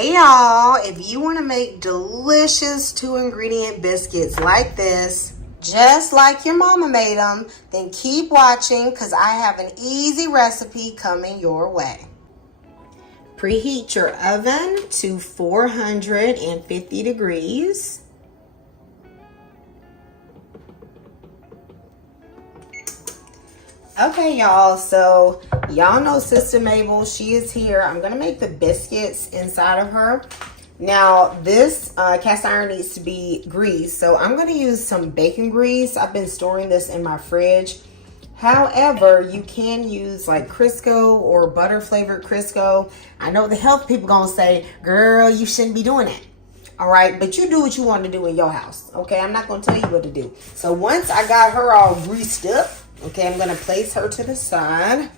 Hey y'all, if you want to make delicious 2-ingredient biscuits like this, just like your mama made them, then keep watching because I have an easy recipe coming your way. Preheat your oven to 450 degrees. Okay, y'all, so y'all know Sister Mabel, she is here. I'm gonna make the biscuits inside of her. Now, this cast iron needs to be greased, so I'm gonna use some bacon grease. I've been storing this in my fridge. However, you can use like Crisco or butter flavored Crisco. I know the health people gonna say, girl, you shouldn't be doing that. All right, but you do what you want to do in your house, okay? I'm not gonna tell you what to do. So once I got her all greased up, okay, I'm gonna place her to the side.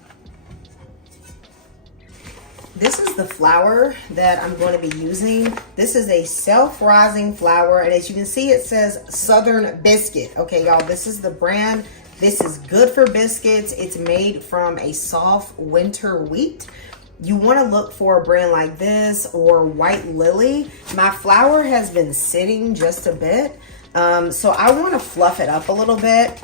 This is the flour that I'm going to be using. This is a self-rising flour, and as you can see, it says Southern Biscuit. Okay, y'all, this is the brand. This is good for biscuits. It's made from a soft winter wheat. You want to look for a brand like this or White Lily. My flour has been sitting just a bit, so I want to fluff it up a little bit.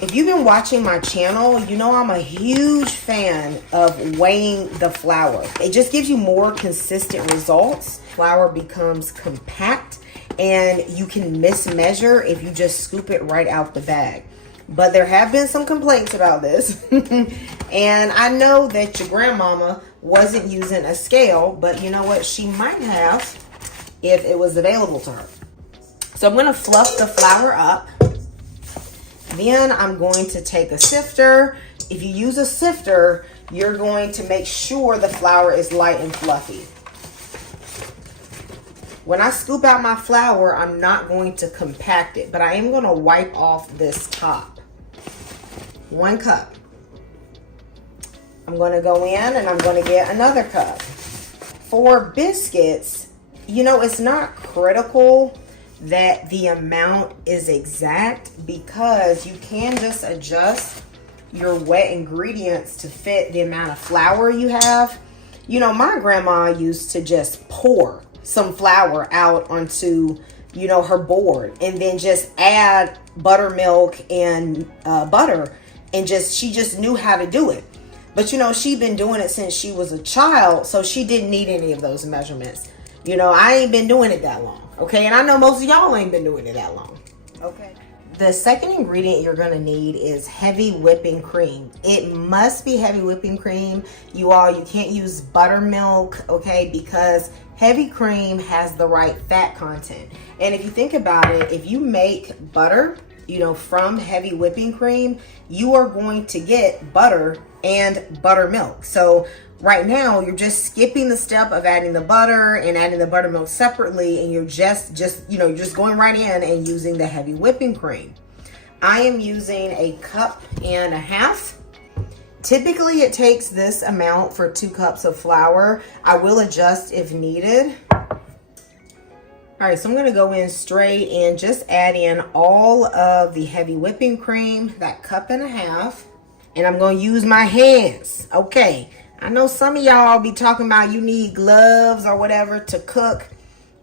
If you've been watching my channel, you know I'm a huge fan of weighing the flour. It just gives you more consistent results. Flour becomes compact and you can mismeasure if you just scoop it right out the bag. But there have been some complaints about this. And I know that your grandmama wasn't using a scale, but you know what? She might have if it was available to her. So I'm gonna fluff the flour up. Then I'm going to take a sifter. If you use a sifter, you're going to make sure the flour is light and fluffy. When I scoop out my flour, I'm not going to compact it, but I am going to wipe off this top. 1 cup. I'm going to go in and I'm going to get another cup. For biscuits, you know, it's not critical that the amount is exact because you can just adjust your wet ingredients to fit the amount of flour you have. You know, my grandma used to just pour some flour out onto, you know, her board and then just add buttermilk and butter and she just knew how to do it. But you know, she'd been doing it since she was a child, so she didn't need any of those measurements. You know, I ain't been doing it that long. Okay, and I know most of y'all ain't been doing it that long. Okay. The second ingredient you're gonna need is heavy whipping cream. It must be heavy whipping cream. You can't use buttermilk, okay, because heavy cream has the right fat content. And if you think about it, if you make butter, you know, from heavy whipping cream, you are going to get butter and buttermilk. So right now, you're just skipping the step of adding the butter and adding the buttermilk separately, and you're just you're just going right in and using the heavy whipping cream. I am using 1.5 cups. Typically, it takes this amount for 2 cups of flour. I will adjust if needed. All right, so I'm gonna go in straight and just add in all of the heavy whipping cream, that 1.5 cups, and I'm gonna use my hands, okay? I know some of y'all be talking about you need gloves or whatever to cook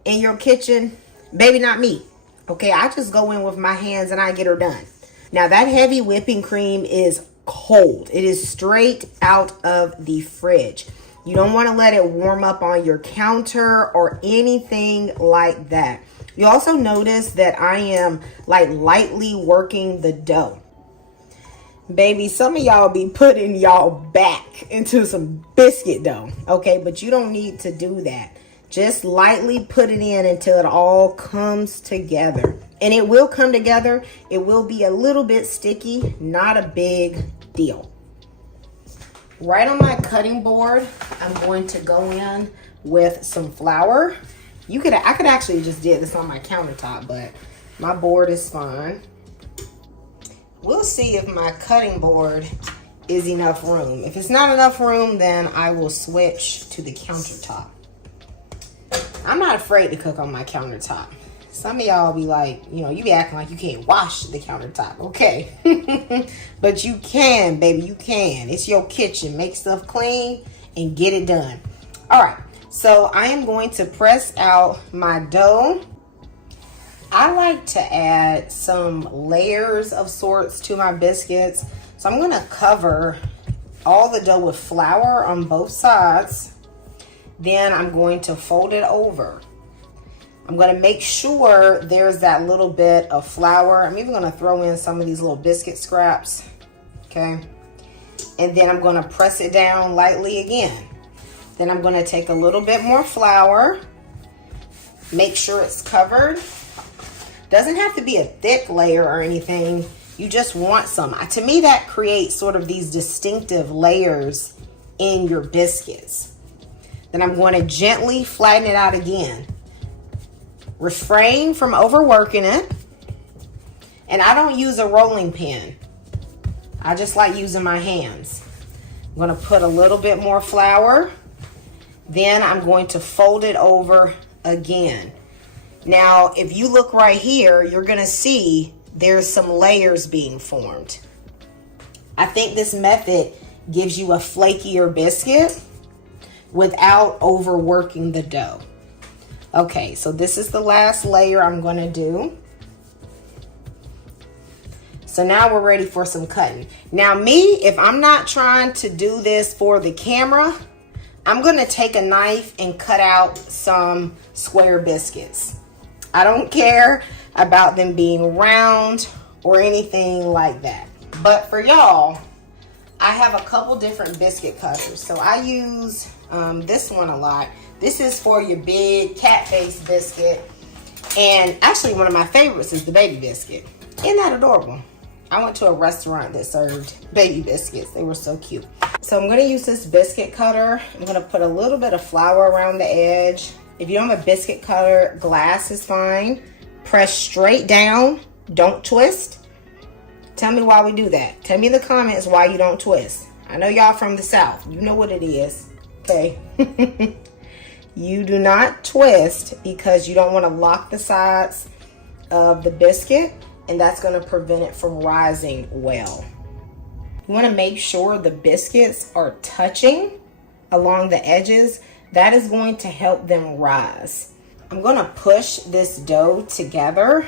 in your kitchen. Baby, not me. Okay, I just go in with my hands and I get her done. Now that heavy whipping cream is cold. It is straight out of the fridge. You don't want to let it warm up on your counter or anything like that. You also notice that I am like lightly working the dough. Baby, some of y'all be putting y'all back into some biscuit dough, okay? But you don't need to do that. Just lightly put it in until it all comes together. And it will come together. It will be a little bit sticky, not a big deal. Right on my cutting board, I'm going to go in with some flour. I could actually just did this on my countertop, but my board is fine. We'll see if my cutting board is enough room. If it's not enough room, then I will switch to the countertop. I'm not afraid to cook on my countertop. Some of y'all be like, you know, you be acting like you can't wash the countertop. Okay. But you can, baby, you can. It's your kitchen. Make stuff clean and get it done. All right. So I am going to press out my dough. I like to add some layers of sorts to my biscuits. So I'm gonna cover all the dough with flour on both sides. Then I'm going to fold it over. I'm gonna make sure there's that little bit of flour. I'm even gonna throw in some of these little biscuit scraps, okay? And then I'm gonna press it down lightly again. Then I'm gonna take a little bit more flour, make sure it's covered. Doesn't have to be a thick layer or anything. You just want some. To me, that creates sort of these distinctive layers in your biscuits. Then I'm going to gently flatten it out again. Refrain from overworking it. And I don't use a rolling pin. I just like using my hands. I'm going to put a little bit more flour. Then I'm going to fold it over again. Now, if you look right here, you're going to see there's some layers being formed. I think this method gives you a flakier biscuit without overworking the dough. Okay, so this is the last layer I'm going to do. So now we're ready for some cutting. Now me, if I'm not trying to do this for the camera, I'm going to take a knife and cut out some square biscuits. I don't care about them being round or anything like that. But for y'all, I have a couple different biscuit cutters. So I use this one a lot. This is for your big cat face biscuit. And actually one of my favorites is the baby biscuit. Isn't that adorable? I went to a restaurant that served baby biscuits. They were so cute. So I'm going to use this biscuit cutter. I'm going to put a little bit of flour around the edge. If you don't have a biscuit cutter, glass is fine. Press straight down. Don't twist. Tell me why we do that. Tell me in the comments why you don't twist. I know y'all from the South. You know what it is. Okay. You do not twist because you don't want to lock the sides of the biscuit, and that's going to prevent it from rising well. You want to make sure the biscuits are touching along the edges. That is going to help them rise. I'm going to push this dough together.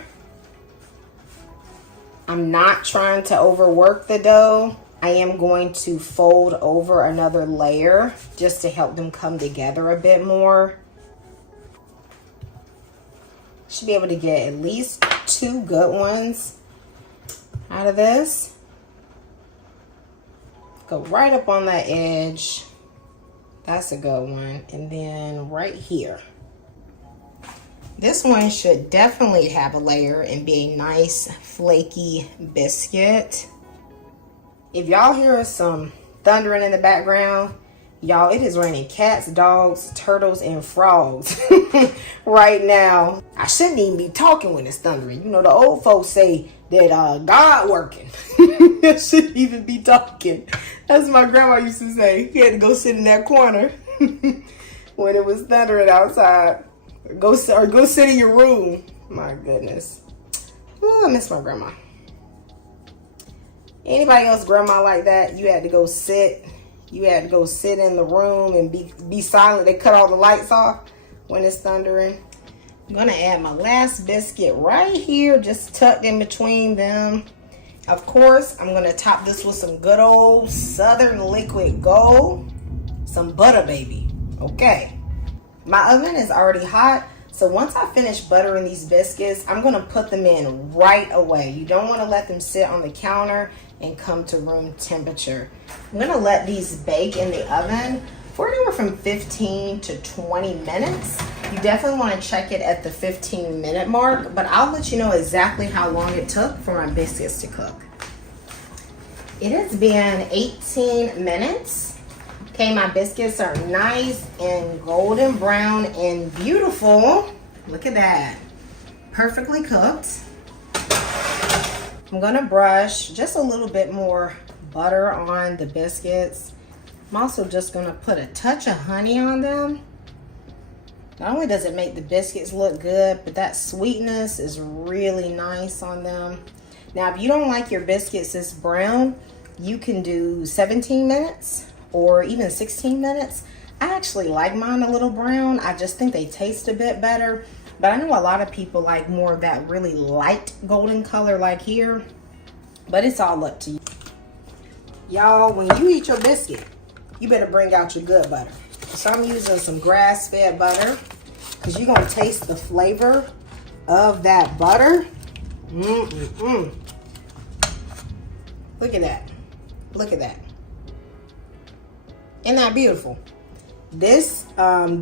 I'm not trying to overwork the dough. I am going to fold over another layer just to help them come together a bit more. Should be able to get at least 2 good ones out of this. Go right up on that edge. That's a good one. And then right here. This one should definitely have a layer and be a nice flaky biscuit. If y'all hear some thundering in the background, y'all, it is raining cats, dogs, turtles, and frogs right now. I shouldn't even be talking when it's thundering. You know, the old folks say that God working. I shouldn't even be talking. That's what my grandma used to say. He had to go sit in that corner when it was thundering outside. Go sit in your room. My goodness. Oh, I miss my grandma. Anybody else grandma like that? You had to go sit. You had to go sit in the room and be silent. They cut all the lights off when it's thundering. I'm gonna add my last biscuit right here, just tucked in between them. Of course, I'm gonna top this with some good old Southern Liquid Gold, some butter, baby. Okay. My oven is already hot, so once I finish buttering these biscuits, I'm gonna put them in right away. You don't wanna let them sit on the counter and come to room temperature. I'm gonna let these bake in the oven for anywhere from 15 to 20 minutes. You definitely wanna check it at the 15-minute mark, but I'll let you know exactly how long it took for my biscuits to cook. It has been 18 minutes. Okay, my biscuits are nice and golden brown and beautiful. Look at that. Perfectly cooked. I'm gonna brush just a little bit more butter on the biscuits. I'm also just gonna put a touch of honey on them. Not only does it make the biscuits look good, but that sweetness is really nice on them. Now, if you don't like your biscuits this brown, you can do 17 minutes or even 16 minutes. I actually like mine a little brown. I just think they taste a bit better. But I know a lot of people like more of that really light golden color like here. But it's all up to you. Y'all, when you eat your biscuit, you better bring out your good butter. So I'm using some grass-fed butter because you're going to taste the flavor of that butter. Look at that. Look at that. Isn't that beautiful? This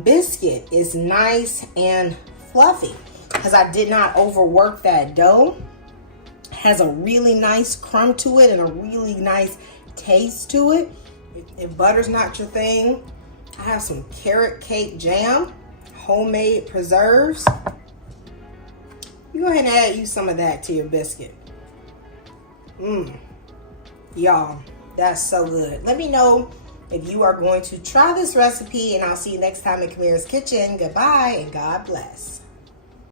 biscuit is nice and fluffy because I did not overwork that dough. Has a really nice crumb to it and a really nice taste to it. If butter's not your thing, I have some carrot cake jam, homemade preserves. You go ahead and use some of that to your biscuit. Y'all, that's so good. Let me know if you are going to try this recipe, and I'll see you next time in Kamira's Kitchen. Goodbye and God bless.